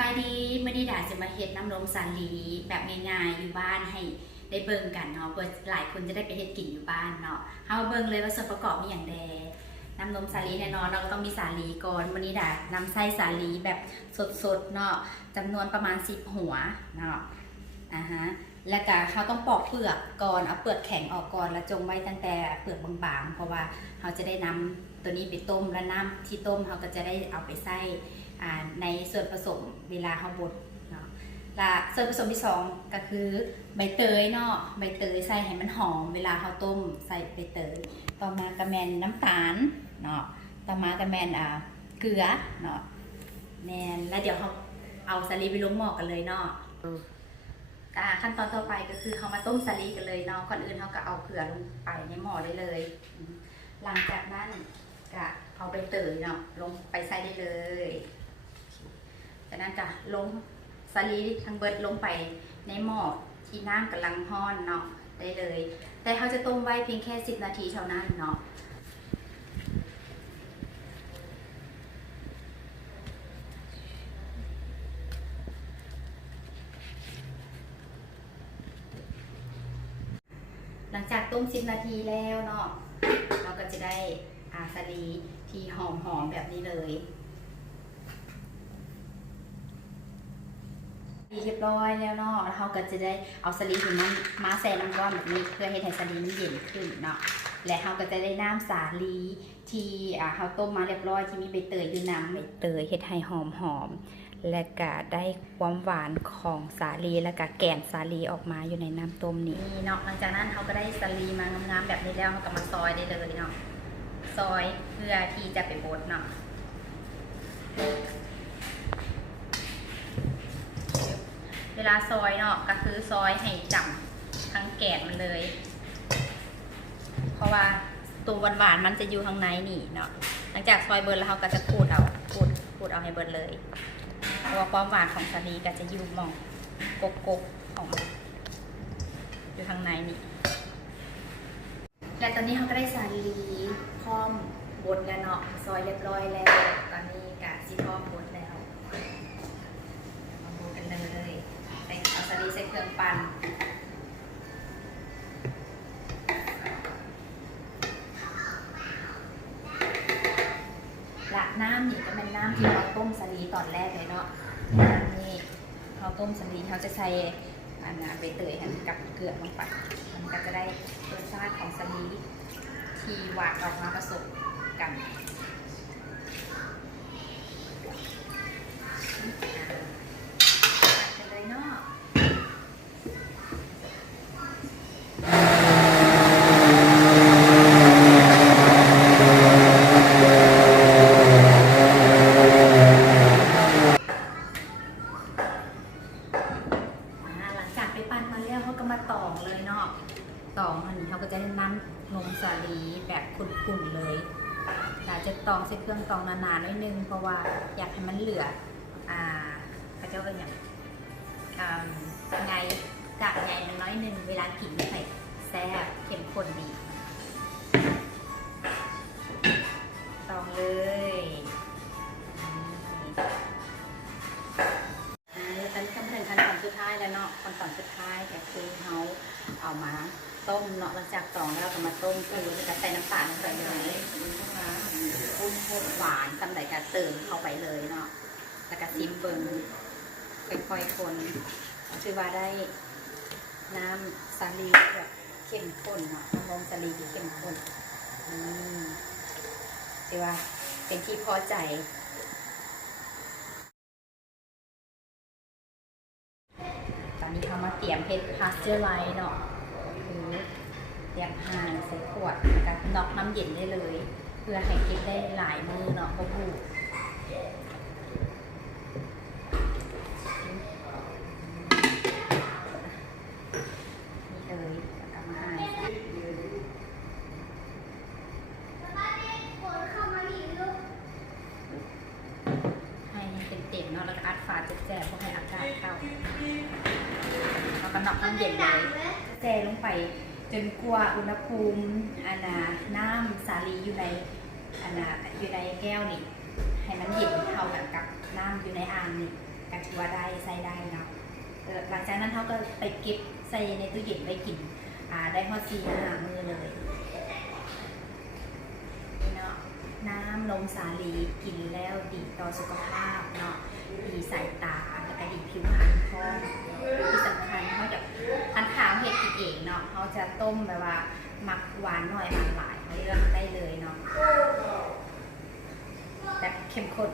บายดีมื่อนี้ดาจะมาเฮ็ดน้ำนมสาลีแบบง่ายๆอยู่บ้านให้ได้เบิ่งกันเนาะเพื่อหลายคนจะได้ไปเฮ็ดกินอยู่บ้านเนาะเฮาเบิ่งเลยว่าส่วนประกอบมีอย่างใดน้ำนมสาลีแน่นอนเราก็ต้องมีสาลีก่อนวันนี้ดานำไส้สาลีแบบสดๆเนาะจำนวนประมาณ 10 หัวเนาะอ่าฮะแล้วก็เขาต้องปอกเปลือกก่อนเอาเปลือกแข็งออกก่อนแล้วจงไว้ตั้งแต่เปลือกบางๆ เพราะว่าเขาจะได้นำตัวนี้ไปต้มแล้วน้ำที่ต้มเขาก็จะได้เอาไปใส่ ในส่วนผสมเวลาเขาบดเนาะและส่วนผสมที่สองก็คือใบเตยเนาะใบเตยใส่ให้มันหอมเวลาเขาต้มใส่ใบเตยต่อมากระแมนน้ำตาลเนาะต่อมากระแมนอ่าเกลือเนาะแมนแล้วเดี๋ยวเขาเอาสลีไปลงหม้อกันเลยเนาะขั้นตอนต่อไปก็คือเขามาต้มสลีกันเลยเนาะก่อนอื่นเขาก็เอาเกลือลงไปในหม้อได้เลย หลังจากนั้นก็เอาใบเตยเนาะลงไปใส่ได้เลย จากนั้นก็ลงสลีทั้งเบิดลงไปในหม้อที่น้ำกำลังฮ้อนเนาะได้เลย แต่เขาจะต้มไว้เพียงแค่ 10 นาทีเท่านั้นเนาะหลังจากต้ม 10 นาทีแล้วเนาะเราก็จะได้อาสลีที่หอมๆแบบนี้เลย เรียบร้อยแล้วเนาะแล้วเราก็จะได้เอาสลีถึงนั้นมาใส่น้ำร้อนแบบนี้เพื่อให้ไทสลีนเย็นขึ้นเนาะและเราก็จะได้น้ำสาลีที่เราต้มมาเรียบร้อยที่มีใบเตยอยู่น้ำใบเตยเฮ็ดให้หอมหอมๆและก็ได้ความหวานของสาลีและก็แกนสาลีออกมาอยู่ในน้ำต้มนี้เนาะหลังจากนั้นเราก็ได้สาลีมางามๆแบบนี้แล้วเราก็มาซอยได้เลยเนาะซอยเพื่อที่จะไปบดเนาะ เว ลาซอยเนาะก็คือซอยให้จับทั้งแกนมันเลย เพราะว่าตัวหวานๆมันจะอยู่ข้างในนี่เนาะหลังจากซอยเบิร์นแล้วเราก็จะขูดเอาขูดขูดเอาให้เบิร์นเลยเพราะว่าความหวานของสาลีก็จะอยู่มองกกกของอยู่ข้างในนี่และตอนนี้เขาก็ได้สาลีพร้อมบดแล้วเนาะซอยเรียบร้อยแล้ว ตอนนี้กะซีพร้อมบดแล้วมาดูกันเลย ใส่เครื่องปั่นละน้ำนี่ก็เป็นน้ำที่เราต้มสลีตอนแรกเลยเนาะน้ำนี่เขาต้มสลีเขาจะใส่อันนะใบเตยกับเกลือลงไป มันก็จะได้รสชาติของสลีที่หวานออกมาผสมกัน ไปเลยเนาะอ่าหลังจากไปปั้นมาแล้ว เขาก็มาตองเลยเนาะตองอันนี้เขาก็จะได้น้ำนมสาลีแบบขุ่นๆเลยอาจจะตองใช้เครื่องตองนานๆนิดนึงเพราะว่าอยากให้มันเหลืออ่าเขาเจ้าเอิ้นอย่างไงกากไงมันน้อยนึงเวลากินไม่ค่อยแซ่บเข้มข้นดี มาต้มเนาะหลังจากตองแล้วก็มาต้มคือแล้วก็ใส่น้ำตาลลงไปเลยอุ้มหวานสำหรับการเติมเข้าไปเลยเนาะแล้วก็ซิมเบิงค่อยๆคนคือว่าได้น้ำสาลีแบบเข้มข้นเนาะน้ำนมสาลีที่เข้มข้นอืมคือว่าเป็นที่พอใจตอนนี้เขามาเตรียมเพชรพาสเจอร์ไลท์เนาะ เตรียมห่างใส่ขวดแล้วก็น็อกน้ำเย็นได้เลย เพื่อให้ก็บได้หลายมือเนาะพราะผูกนี่เลยแล้วก็มาให้ให้เต็มๆเนาะแล้วก็อัดฝาแจกๆเพื่อให้อากาศเข้าแล้วก็น็อกน้ำเย็นเลยแช่ลงไป จนกว่าอุณหภูมิอันน่ะน้ำสาลีอยู่ในอันน่ะอยู่ในแก้วนี่ให้มันเย็นเท่ากันกับน้ำอยู่ในอ่างนี่ก็ถือว่าได้ใส่ได้เนาะหลังจากนั้นเขาก็ไปเก็บใส่ในตู้เย็นไว้กินอ่าได้ฮอดซีหามือเลยเนาะน้ำนมสาลีกินแล้วดีต่อสุขภาพเนาะดีสาย ต้มแบบว่าหมักหวานหน่อยหวานหลายเลือกได้เลยเนาะแบบเข้มข้น